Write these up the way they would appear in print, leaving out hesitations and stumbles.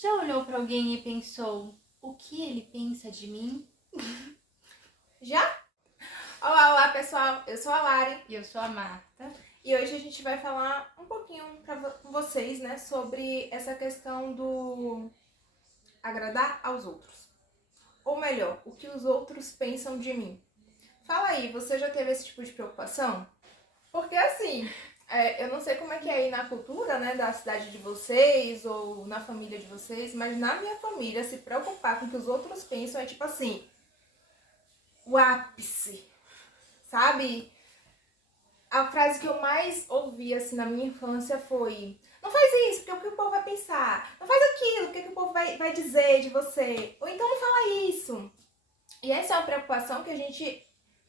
Já olhou para alguém e pensou, o que ele pensa de mim? Já? Olá, olá pessoal, eu sou a Lari E eu sou a Marta. e hoje a gente vai falar um pouquinho com vocês, né, sobre essa questão do agradar aos outros. Ou melhor, o que os outros pensam de mim. Fala aí, você já teve esse tipo de preocupação? Porque assim, eu não sei como é que é aí na cultura, né, da cidade de vocês ou na família de vocês, mas na minha família se preocupar com o que os outros pensam é tipo assim, o ápice, sabe? A frase que eu mais ouvi assim na minha infância foi: não faz isso, porque o que o povo vai pensar. Não faz aquilo, porque o que o povo vai dizer de você. Ou então não fala isso. E essa é uma preocupação que a gente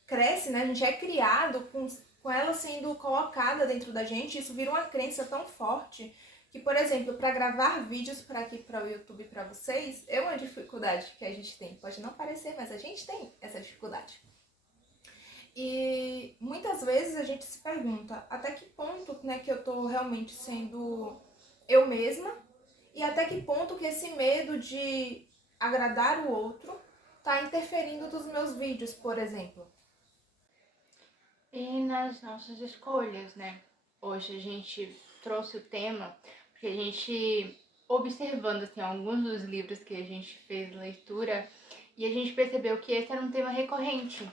cresce, né? A gente é criado com ela sendo colocada dentro da gente. Isso vira uma crença tão forte que, por exemplo, para gravar vídeos para aqui, para o YouTube, para vocês, é uma dificuldade que a gente tem. Pode não parecer, mas a gente tem essa dificuldade. E muitas vezes a gente se pergunta até que ponto, né, que eu tô realmente sendo eu mesma e até que ponto que esse medo de agradar o outro tá interferindo nos meus vídeos, por exemplo. E nas nossas escolhas, né? Hoje a gente trouxe o tema porque a gente, observando assim, alguns dos livros que a gente fez leitura, e a gente percebeu que esse era um tema recorrente.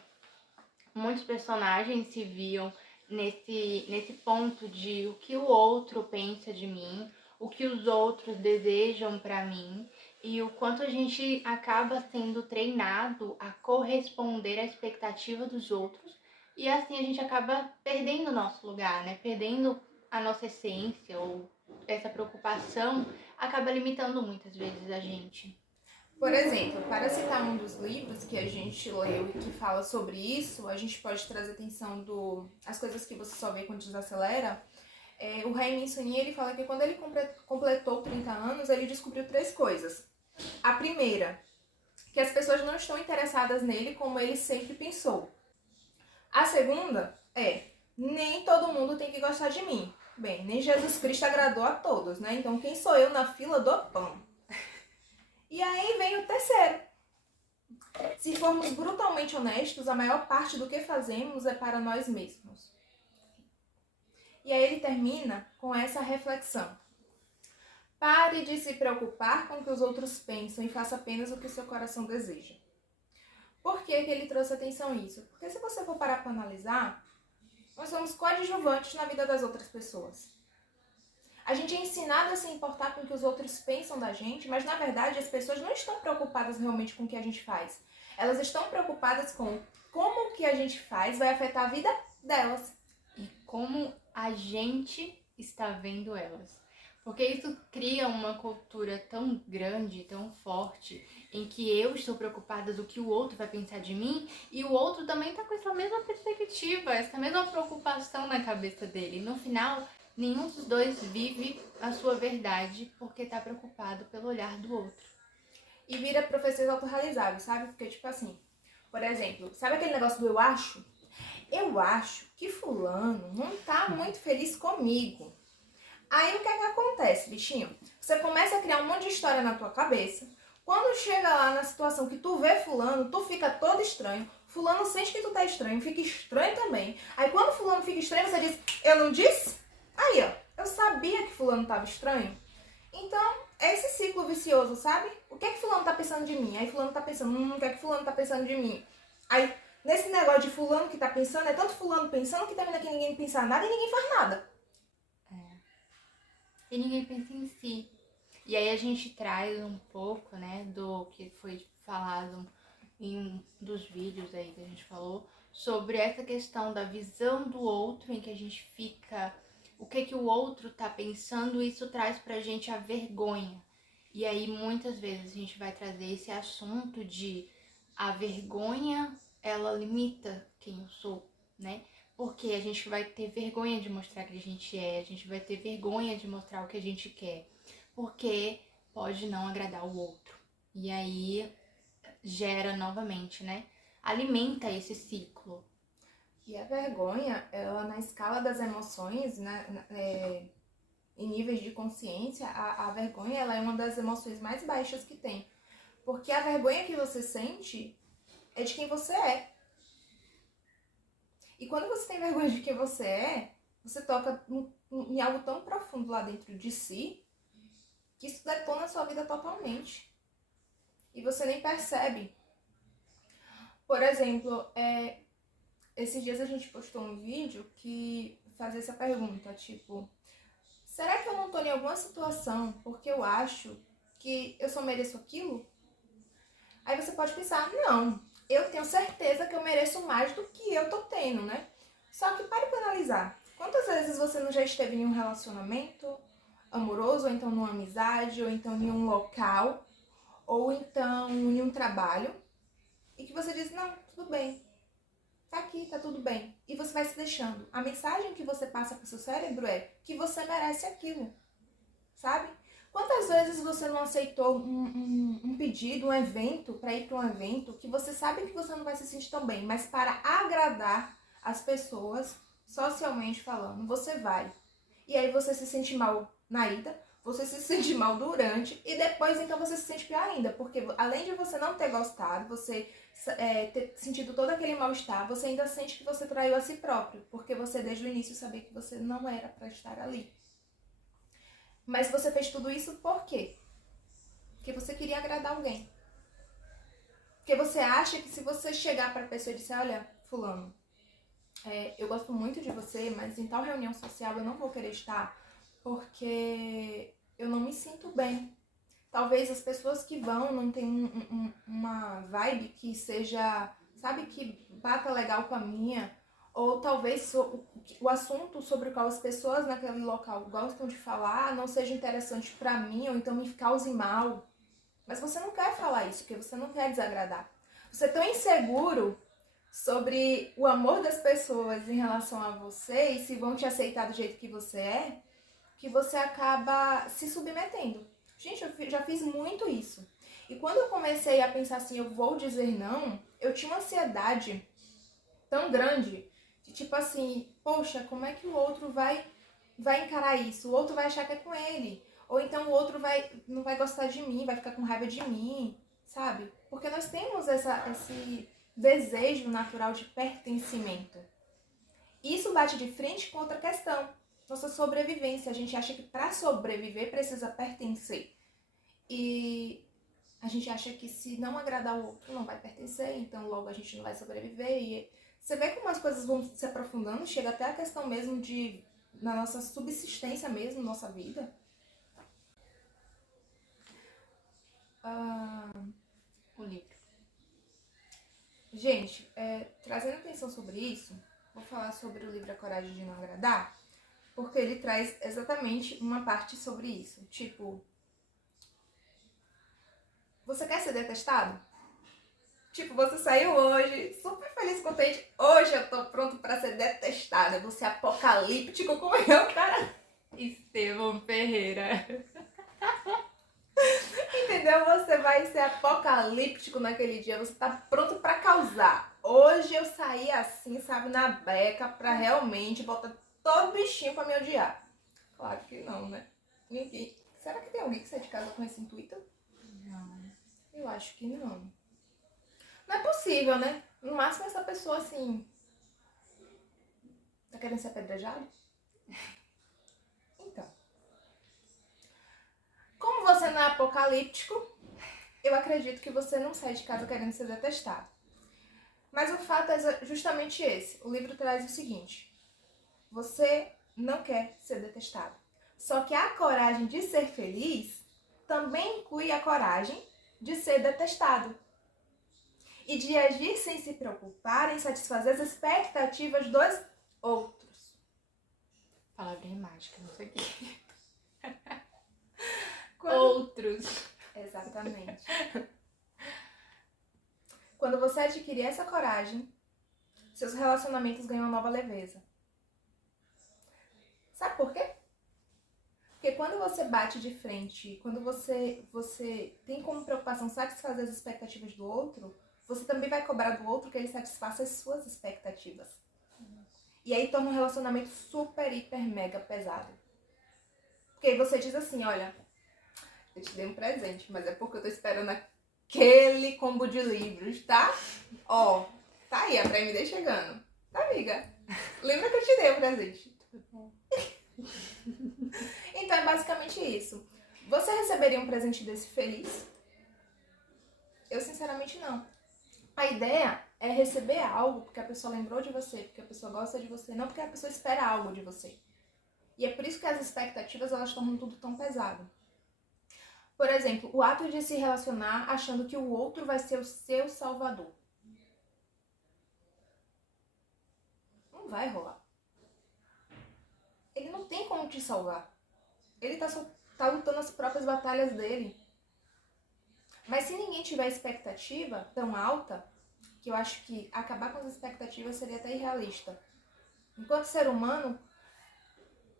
Muitos personagens se viam nesse ponto de o que o outro pensa de mim, o que os outros desejam para mim e o quanto a gente acaba sendo treinado a corresponder à expectativa dos outros e assim a gente acaba perdendo o nosso lugar, né? Perdendo a nossa essência ou essa preocupação acaba limitando muitas vezes a gente. Por exemplo, para citar um dos livros que a gente leu e que fala sobre isso, a gente pode trazer atenção do As Coisas que Você Só Vê Quando Desacelera. O Raymond Sunin, ele fala que quando ele completou 30 anos, ele descobriu 3 coisas. A primeira, que as pessoas não estão interessadas nele como ele sempre pensou. A segunda nem todo mundo tem que gostar de mim. Bem, nem Jesus Cristo agradou a todos, né? Então quem sou eu na fila do pão? E aí vem o terceiro. Se formos brutalmente honestos, a maior parte do que fazemos é para nós mesmos. E aí ele termina com essa reflexão. Pare de se preocupar com o que os outros pensam e faça apenas o que o seu coração deseja. Por que ele trouxe atenção a isso? Porque se você for parar para analisar, nós somos coadjuvantes na vida das outras pessoas. A gente é ensinado a se importar com o que os outros pensam da gente, mas na verdade as pessoas não estão preocupadas realmente com o que a gente faz. Elas estão preocupadas com como o que a gente faz vai afetar a vida delas. E como a gente está vendo elas. Porque isso cria uma cultura tão grande, tão forte, em que eu estou preocupada do que o outro vai pensar de mim e o outro também está com essa mesma perspectiva, essa mesma preocupação na cabeça dele. No final, nenhum dos dois vive a sua verdade porque está preocupado pelo olhar do outro. E vira profecias autorrealizáveis, sabe? Porque, tipo assim, por exemplo, sabe aquele negócio do eu acho? Eu acho que fulano não tá muito feliz comigo. Aí o que é que acontece, bichinho? Você começa a criar um monte de história na tua cabeça. Quando chega lá na situação que tu vê fulano, tu fica todo estranho. Fulano sente que tu tá estranho, fica estranho também. Aí quando fulano fica estranho, você diz, eu não disse? Aí, ó, eu sabia que fulano tava estranho. Então, é esse ciclo vicioso, sabe? O que é que fulano tá pensando de mim? Aí fulano tá pensando, o que é que fulano tá pensando de mim? Aí, nesse negócio de fulano que tá pensando, é tanto fulano pensando que termina que ninguém pensa nada e ninguém faz nada. E ninguém pensa em si. E aí a gente traz um pouco, né, do que foi falado em um dos vídeos aí que a gente falou, sobre essa questão da visão do outro, em que a gente fica, o que o outro tá pensando, isso traz pra gente a vergonha. E aí muitas vezes a gente vai trazer esse assunto de a vergonha, ela limita quem eu sou, né? Porque a gente vai ter vergonha de mostrar quem a gente é, a gente vai ter vergonha de mostrar o que a gente quer, porque pode não agradar o outro. E aí gera novamente, né? Alimenta esse ciclo. E a vergonha, ela na escala das emoções, né, em níveis de consciência, a vergonha ela é uma das emoções mais baixas que tem. Porque a vergonha que você sente é de quem você é. E quando você tem vergonha de quem você é, você toca em algo tão profundo lá dentro de si, que isso detona a sua vida totalmente. E você nem percebe. Por exemplo, esses dias a gente postou um vídeo que fazia essa pergunta, tipo, será que eu não tô em alguma situação porque eu acho que eu só mereço aquilo? Aí você pode pensar, não, eu tenho certeza que eu mereço mais do que eu tô tendo, né? Só que pare para analisar. Quantas vezes você não já esteve em um relacionamento amoroso, ou então numa amizade, ou então em um local, ou então em um trabalho, e que você diz, não, tudo bem, tá aqui, tá tudo bem. E você vai se deixando. A mensagem que você passa pro seu cérebro é que você merece aquilo, sabe? Quantas vezes você não aceitou um pedido, um evento, para ir para um evento, que você sabe que você não vai se sentir tão bem, mas para agradar as pessoas, socialmente falando, você vai. E aí você se sente mal na ida, você se sente mal durante, e depois então você se sente pior ainda, porque além de você não ter gostado, você ter sentido todo aquele mal-estar, você ainda sente que você traiu a si próprio, porque você desde o início sabia que você não era para estar ali. Mas você fez tudo isso por quê? Porque você queria agradar alguém. Porque você acha que se você chegar para a pessoa e disser, olha, fulano, eu gosto muito de você, mas em tal reunião social eu não vou querer estar porque eu não me sinto bem. Talvez as pessoas que vão não tenham uma vibe que seja, sabe, que bata legal com a minha. Ou talvez o assunto sobre o qual as pessoas naquele local gostam de falar não seja interessante pra mim, ou então me cause mal. Mas você não quer falar isso, porque você não quer desagradar. Você é tão inseguro sobre o amor das pessoas em relação a você e se vão te aceitar do jeito que você é, que você acaba se submetendo. Gente, eu já fiz muito isso. E quando eu comecei a pensar assim, eu vou dizer não, eu tinha uma ansiedade tão grande de tipo assim, poxa, como é que o outro vai encarar isso? O outro vai achar que é com ele. Ou então o outro não vai gostar de mim, vai ficar com raiva de mim, sabe? Porque nós temos esse desejo natural de pertencimento. Isso bate de frente com outra questão, nossa sobrevivência. A gente acha que para sobreviver precisa pertencer. E a gente acha que se não agradar o outro não vai pertencer, então logo a gente não vai sobreviver. E você vê como as coisas vão se aprofundando, chega até a questão mesmo de, na nossa subsistência mesmo, nossa vida. O livro. Gente, trazendo atenção sobre isso, vou falar sobre o livro A Coragem de Não Agradar, porque ele traz exatamente uma parte sobre isso. Tipo, você quer ser detestado? Tipo, você saiu hoje, super feliz, contente. Hoje eu tô pronto pra ser detestada. Eu vou ser apocalíptico com o meu cara. Estevão Ferreira. Entendeu? Você vai ser apocalíptico naquele dia. Você tá pronto pra causar. Hoje eu saí assim, sabe, na beca, pra realmente botar todo bichinho pra me odiar. Claro que não, né? Ninguém. Será que tem alguém que sai de casa com esse intuito? Não. Eu acho que não. Não é possível, né? No máximo essa pessoa assim. Tá querendo ser apedrejado? Então. Como você não é apocalíptico, eu acredito que você não sai de casa querendo ser detestado. Mas o fato é justamente esse. O livro traz o seguinte: você não quer ser detestado. Só que a coragem de ser feliz também inclui a coragem de ser detestado. E de agir sem se preocupar em satisfazer as expectativas dos outros. Palavrinha mágica, não sei o quê. Quando... Outros. Exatamente. Quando você adquirir essa coragem, seus relacionamentos ganham uma nova leveza. Sabe por quê? Porque quando você bate de frente, quando você tem como preocupação satisfazer as expectativas do outro, você também vai cobrar do outro que ele satisfaça as suas expectativas. E aí torna um relacionamento super, hiper, mega pesado. Porque você diz assim, olha, eu te dei um presente, mas é porque eu tô esperando aquele combo de livros, tá? Ó, tá aí, a Prime chegando. Tá, amiga? Lembra que eu te dei o presente? Então é basicamente isso. Você receberia um presente desse feliz? Eu sinceramente não. A ideia é receber algo porque a pessoa lembrou de você, porque a pessoa gosta de você, não porque a pessoa espera algo de você. E é por isso que as expectativas elas tornam tudo tão pesado. Por exemplo, o ato de se relacionar achando que o outro vai ser o seu salvador. Não vai rolar. Ele não tem como te salvar. Ele tá lutando as próprias batalhas dele. Mas se ninguém tiver expectativa tão alta, que eu acho que acabar com as expectativas seria até irrealista. Enquanto ser humano,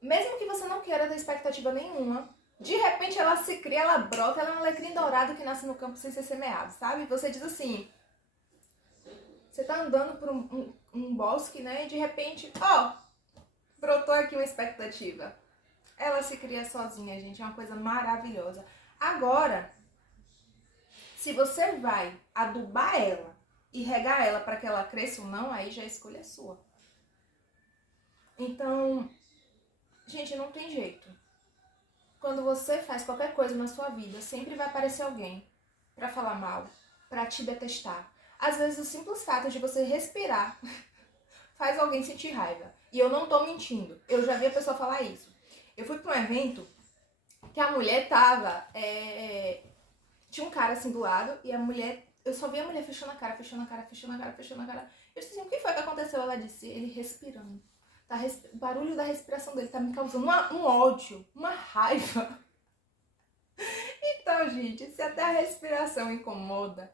mesmo que você não queira ter expectativa nenhuma, de repente ela se cria, ela brota, ela é um alecrim dourado que nasce no campo sem ser semeado, sabe? Você diz assim, você tá andando por um bosque, né? E de repente, ó, brotou aqui uma expectativa. Ela se cria sozinha, gente, é uma coisa maravilhosa. Agora, se você vai adubar ela e regar ela para que ela cresça ou não, aí já a escolha é sua. Então, gente, não tem jeito. Quando você faz qualquer coisa na sua vida, sempre vai aparecer alguém pra falar mal, pra te detestar. Às vezes o simples fato de você respirar faz alguém sentir raiva. E eu não tô mentindo. Eu já vi a pessoa falar isso. Eu fui pra um evento que a mulher tava... Tinha um cara assim do lado e a mulher... Eu só vi a mulher fechando a cara, fechando a cara, fechando a cara, fechando a cara. Eu disse assim, o que foi que aconteceu? Ela disse, ele respirando. O barulho da respiração dele tá me causando um ódio, uma raiva. Então, gente, se até a respiração incomoda,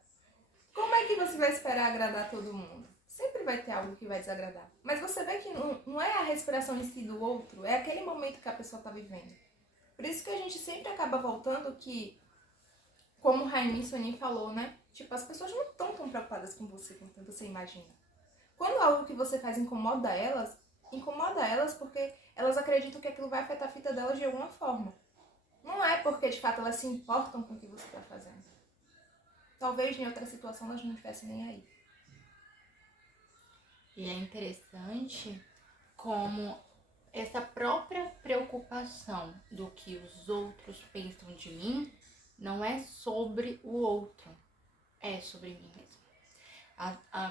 como é que você vai esperar agradar todo mundo? Sempre vai ter algo que vai desagradar. Mas você vê que não é a respiração em si do outro, é aquele momento que a pessoa tá vivendo. Por isso que a gente sempre acaba voltando que, como Raimi Sonin falou, né? Tipo, as pessoas não estão tão preocupadas com você quanto você imagina. Quando algo que você faz incomoda elas porque elas acreditam que aquilo vai afetar a vida delas de alguma forma. Não é porque, de fato, elas se importam com o que você está fazendo. Talvez em outra situação elas não estivessem nem aí. E é interessante como essa própria preocupação do que os outros pensam de mim não é sobre o outro, é sobre mim mesmo.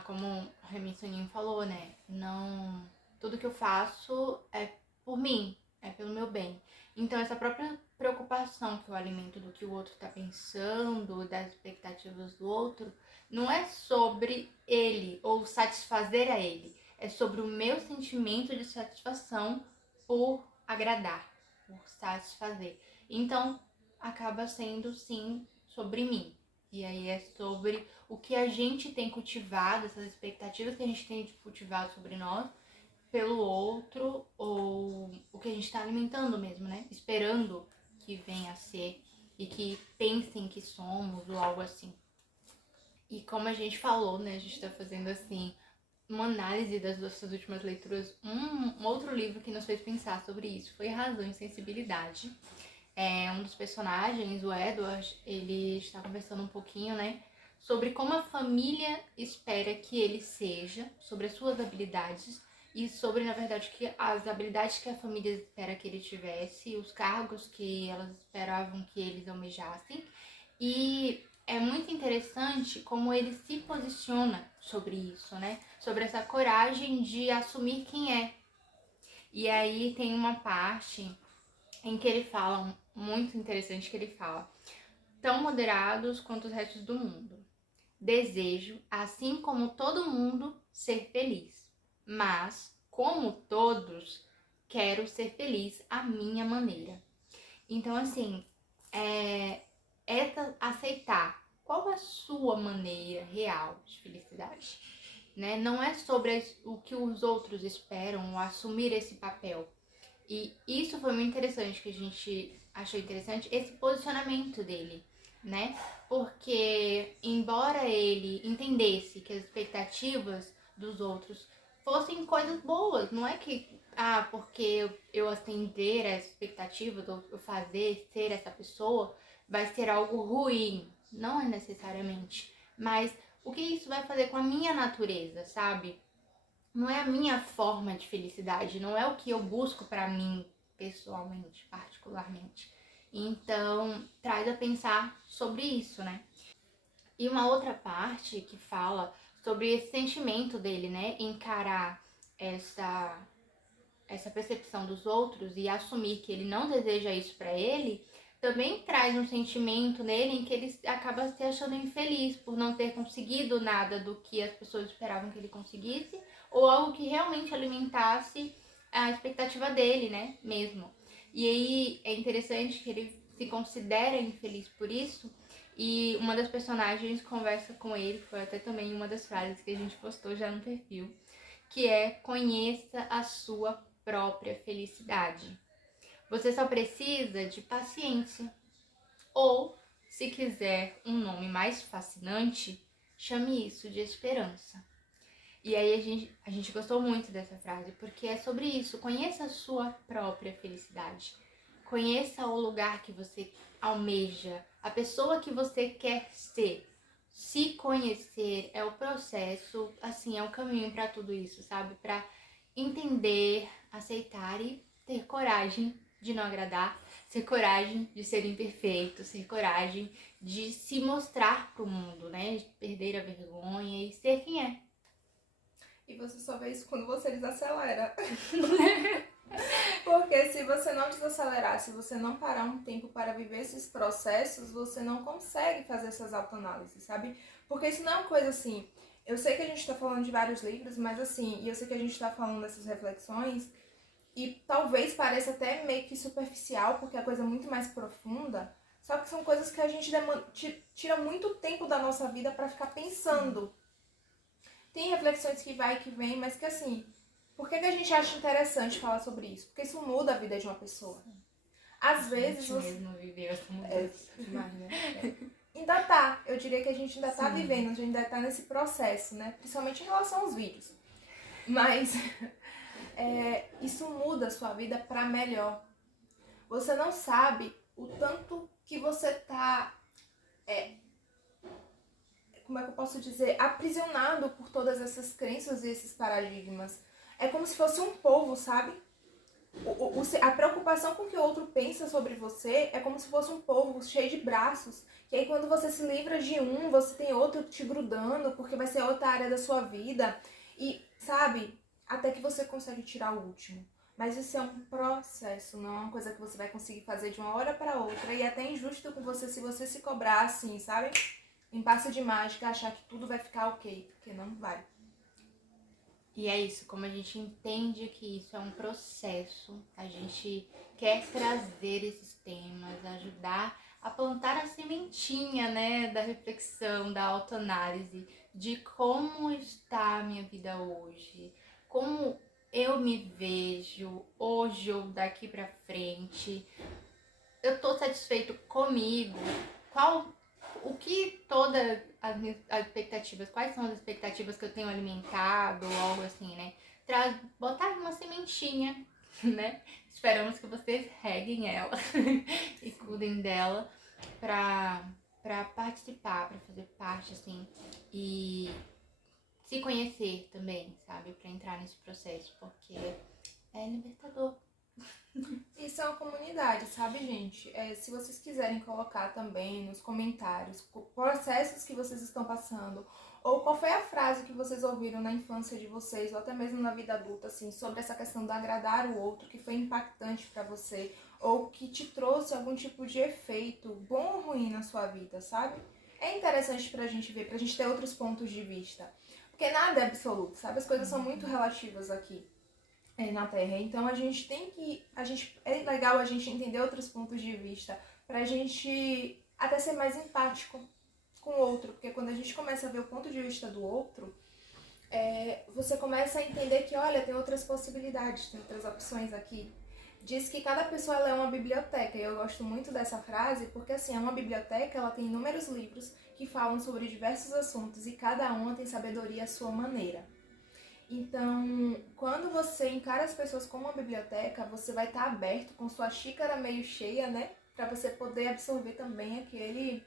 Como o Remy Soninho falou, né? Não, tudo que eu faço é por mim, é pelo meu bem. Então essa própria preocupação que eu alimento do que o outro tá pensando, das expectativas do outro, não é sobre ele ou satisfazer a ele, é sobre o meu sentimento de satisfação por agradar, por satisfazer. Então acaba sendo sim sobre mim. E aí é sobre o que a gente tem cultivado, essas expectativas que a gente tem cultivado sobre nós, pelo outro, ou o que a gente está alimentando mesmo, né? Esperando que venha a ser e que pensem que somos ou algo assim. E como a gente falou, né? A gente está fazendo assim uma análise das nossas últimas leituras. Um outro livro que nos fez pensar sobre isso foi Razão e Sensibilidade. Um dos personagens, o Edward, ele está conversando um pouquinho, né? Sobre como a família espera que ele seja, sobre as suas habilidades e sobre, na verdade, que as habilidades que a família espera que ele tivesse, os cargos que elas esperavam que eles almejassem. E é muito interessante como ele se posiciona sobre isso, né? Sobre essa coragem de assumir quem é. E aí tem uma parte em que ele fala, muito interessante que ele fala: tão moderados quanto os restos do mundo. Desejo, assim como todo mundo, ser feliz. Mas, como todos, quero ser feliz à minha maneira. Então, assim, aceitar qual é a sua maneira real de felicidade. Né? Não é sobre o que os outros esperam ou assumir esse papel. E isso foi muito interessante, que a gente achou interessante, esse posicionamento dele, né? Porque, embora ele entendesse que as expectativas dos outros fossem coisas boas. Não é que, porque eu atender essa expectativa, eu fazer, ser essa pessoa, vai ser algo ruim. Não é necessariamente. Mas o que isso vai fazer com a minha natureza, sabe? Não é a minha forma de felicidade, não é o que eu busco pra mim, pessoalmente, particularmente. Então, traz a pensar sobre isso, né? E uma outra parte que fala sobre esse sentimento dele, né? Encarar essa percepção dos outros e assumir que ele não deseja isso pra ele, também traz um sentimento nele em que ele acaba se achando infeliz por não ter conseguido nada do que as pessoas esperavam que ele conseguisse, ou algo que realmente alimentasse a expectativa dele, né, mesmo. E aí é interessante que ele se considera infeliz por isso, e uma das personagens conversa com ele, foi até também uma das frases que a gente postou já no perfil, que é: conheça a sua própria felicidade. Você só precisa de paciência. Ou, se quiser um nome mais fascinante, chame isso de esperança. E aí a gente gostou muito dessa frase, porque é sobre isso. Conheça a sua própria felicidade. Conheça o lugar que você almeja, a pessoa que você quer ser. Se conhecer é o processo, assim, é o caminho para tudo isso, sabe? Para entender, aceitar e ter coragem de não agradar, ter coragem de ser imperfeito, ter coragem de se mostrar pro mundo, né? De perder a vergonha e ser quem é. E você só vê isso quando você desacelera. Porque se você não desacelerar, se você não parar um tempo para viver esses processos, você não consegue fazer essas autoanálises, sabe? Porque isso não é uma coisa assim... Eu sei que a gente tá falando de vários livros, mas assim, e eu sei que a gente tá falando dessas reflexões, e talvez pareça até meio que superficial, porque é coisa muito mais profunda, só que são coisas que a gente tira muito tempo da nossa vida para ficar pensando. Tem reflexões que vai e que vem, mas que assim, por que a gente acha interessante falar sobre isso? Porque isso muda a vida de uma pessoa. Às vezes você mesmo viveu essa mudança. Demais, né? Ainda tá, eu diria que a gente ainda tá vivendo, a gente ainda tá nesse processo, né? Principalmente em relação aos vídeos. Mas isso muda a sua vida pra melhor. Você não sabe o tanto que você tá, como é que eu posso dizer, aprisionado por todas essas crenças e esses paradigmas. É como se fosse um povo, sabe? A preocupação com o que o outro pensa sobre você é como se fosse um polvo cheio de braços. Que aí quando você se livra de um, você tem outro te grudando, porque vai ser outra área da sua vida. E, sabe, até que você consegue tirar o último. Mas isso é um processo, não é uma coisa que você vai conseguir fazer de uma hora para outra. E é até injusto com você se você se cobrar assim, sabe? Em passe de mágica, achar que tudo vai ficar ok, porque não vai. E é isso, como a gente entende que isso é um processo, a gente quer trazer esses temas, ajudar a plantar a sementinha, né, da reflexão, da autoanálise, de como está a minha vida hoje, como eu me vejo hoje ou daqui pra frente. Eu tô satisfeito comigo? O que todas as expectativas, quais são as expectativas que eu tenho alimentado ou algo assim, né? Botar uma sementinha, né? Esperamos que vocês reguem ela e cuidem dela pra participar, pra fazer parte, assim, e se conhecer também, sabe? Pra entrar nesse processo, porque é libertador. Isso é uma comunidade, sabe, gente? Se vocês quiserem colocar também nos comentários processos que vocês estão passando, ou qual foi a frase que vocês ouviram na infância de vocês, ou até mesmo na vida adulta, assim, sobre essa questão de agradar o outro, que foi impactante pra você, ou que te trouxe algum tipo de efeito, bom ou ruim, na sua vida, sabe? É interessante pra gente ver, pra gente ter outros pontos de vista. Porque nada é absoluto, sabe? As coisas são muito relativas aqui na Terra. Então é legal a gente entender outros pontos de vista pra gente até ser mais empático com o outro, porque quando a gente começa a ver o ponto de vista do outro, você começa a entender que, olha, tem outras possibilidades, tem outras opções aqui. Diz que cada pessoa ela é uma biblioteca, e eu gosto muito dessa frase, porque assim, é uma biblioteca, ela tem inúmeros livros que falam sobre diversos assuntos, e cada uma tem sabedoria à sua maneira. Então, quando você encara as pessoas como uma biblioteca, você vai estar aberto com sua xícara meio cheia, né? Para você poder absorver também aquele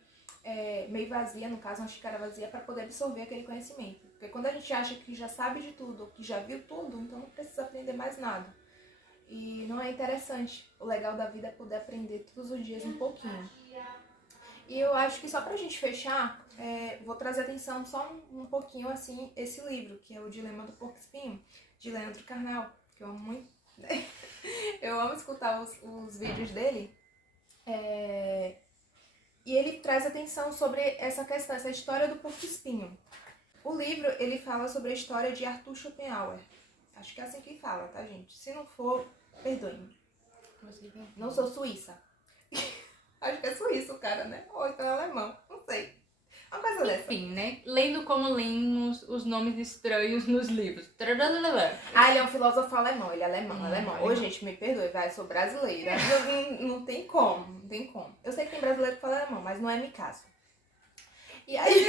meio vazia, no caso, uma xícara vazia, para poder absorver aquele conhecimento. Porque quando a gente acha que já sabe de tudo, que já viu tudo, então não precisa aprender mais nada. E não é interessante. O legal da vida é poder aprender todos os dias um pouquinho. E eu acho que só pra gente fechar, vou trazer atenção só um pouquinho, assim, esse livro, que é O Dilema do Porco-Espinho, de Leandro Carnal, que eu amo muito. Eu amo escutar os vídeos dele. E ele traz atenção sobre essa questão, essa história do porco-espinho. O livro, ele fala sobre a história de Arthur Schopenhauer. Acho que é assim que fala, tá, gente? Se não for, perdoe-me. Não sou suíça. Acho que é suíço o cara, né? Ou então é alemão, não sei. Uma coisa dessa. Enfim, né? Lendo como lemos os nomes estranhos nos livros. Ah, ele é um filósofo alemão, ele é alemão. alemão. Ô, gente, me perdoe, vai, eu sou brasileira. Não tem como, não tem como. Eu sei que tem brasileiro que fala alemão, mas não é meu caso. E aí...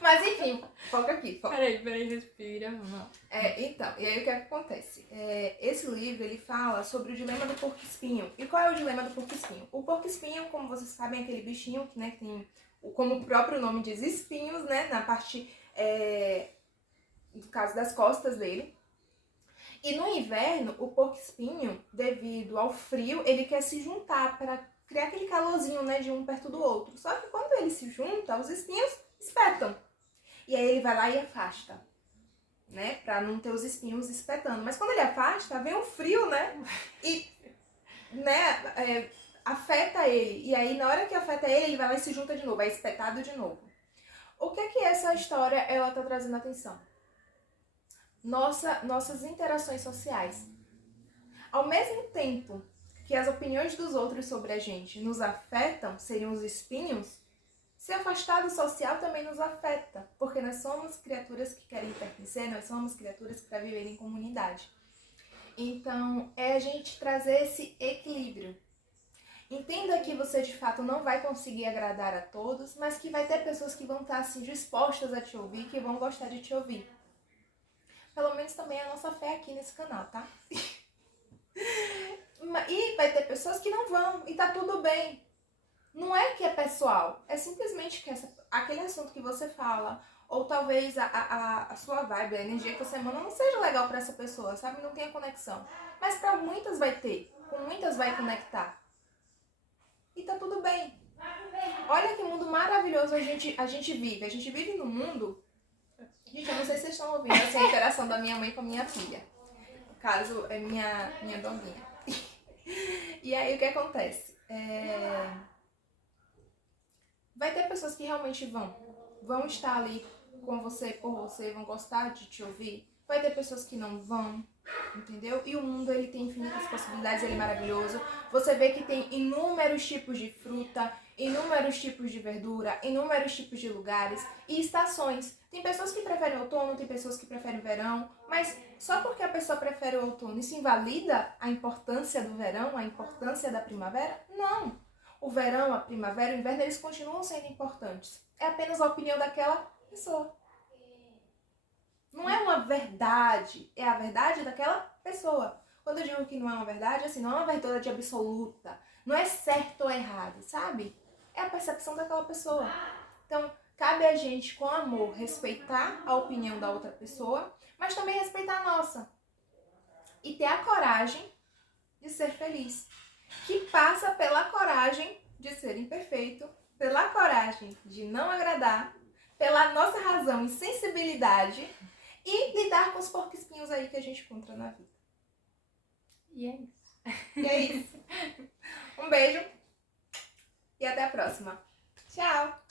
Mas enfim, foca aqui, foca. Peraí, respira, vamos lá. Então, e aí o que acontece? Esse livro, ele fala sobre o dilema do porco-espinho. E qual é o dilema do porco-espinho? O porco-espinho, como vocês sabem, é aquele bichinho que, né, que tem, como o próprio nome diz, espinhos, né, na parte, no caso das costas dele. E no inverno, o porco-espinho, devido ao frio, ele quer se juntar para criar aquele calorzinho, né, de um perto do outro. Só que quando ele se junta, os espinhos espetam. E aí ele vai lá e afasta, né? Pra não ter os espinhos espetando. Mas quando ele afasta, vem um frio, né? E, né, afeta ele. E aí, na hora que afeta ele, ele vai lá e se junta de novo, é espetado de novo. O que é que essa história, ela tá trazendo atenção? Nossas interações sociais. Ao mesmo tempo que as opiniões dos outros sobre a gente nos afetam, seriam os espinhos, ser afastado social também nos afeta, porque nós somos criaturas que querem pertencer, nós somos criaturas que querem viver em comunidade. Então, é a gente trazer esse equilíbrio. Entenda que você, de fato, não vai conseguir agradar a todos, mas que vai ter pessoas que vão estar, assim, dispostas a te ouvir, que vão gostar de te ouvir. Pelo menos também é a nossa fé aqui nesse canal, tá? E vai ter pessoas que não vão, e tá tudo bem. Não é que é pessoal, é simplesmente que aquele assunto que você fala, ou talvez a sua vibe, a energia que você emana não seja legal pra essa pessoa, sabe? Não tenha conexão. Mas pra muitas vai ter, com muitas vai conectar. E tá tudo bem. Olha que mundo maravilhoso a gente vive. A gente vive num mundo... Gente, eu não sei se vocês estão ouvindo essa interação da minha mãe com a minha filha. No caso, é minha doguinha. E aí, o que acontece? Vai ter pessoas que realmente vão estar ali com você, por você, vão gostar de te ouvir. Vai ter pessoas que não vão, entendeu? E o mundo, ele tem infinitas possibilidades, ele é maravilhoso. Você vê que tem inúmeros tipos de fruta, inúmeros tipos de verdura, inúmeros tipos de lugares e estações. Tem pessoas que preferem outono, tem pessoas que preferem verão, mas só porque a pessoa prefere o outono, isso invalida a importância do verão, a importância da primavera? Não! O verão, a primavera, o inverno, eles continuam sendo importantes. É apenas a opinião daquela pessoa. Não é uma verdade, é a verdade daquela pessoa. Quando eu digo que não é uma verdade, assim, não é uma verdade absoluta. Não é certo ou errado, sabe? É a percepção daquela pessoa. Então, cabe a gente, com amor, respeitar a opinião da outra pessoa, mas também respeitar a nossa. E ter a coragem de ser feliz. Que passa pela coragem de ser imperfeito, pela coragem de não agradar, pela nossa razão e sensibilidade e lidar com os porco-espinhos aí que a gente encontra na vida. E é isso. E é isso. Um beijo e até a próxima. Tchau!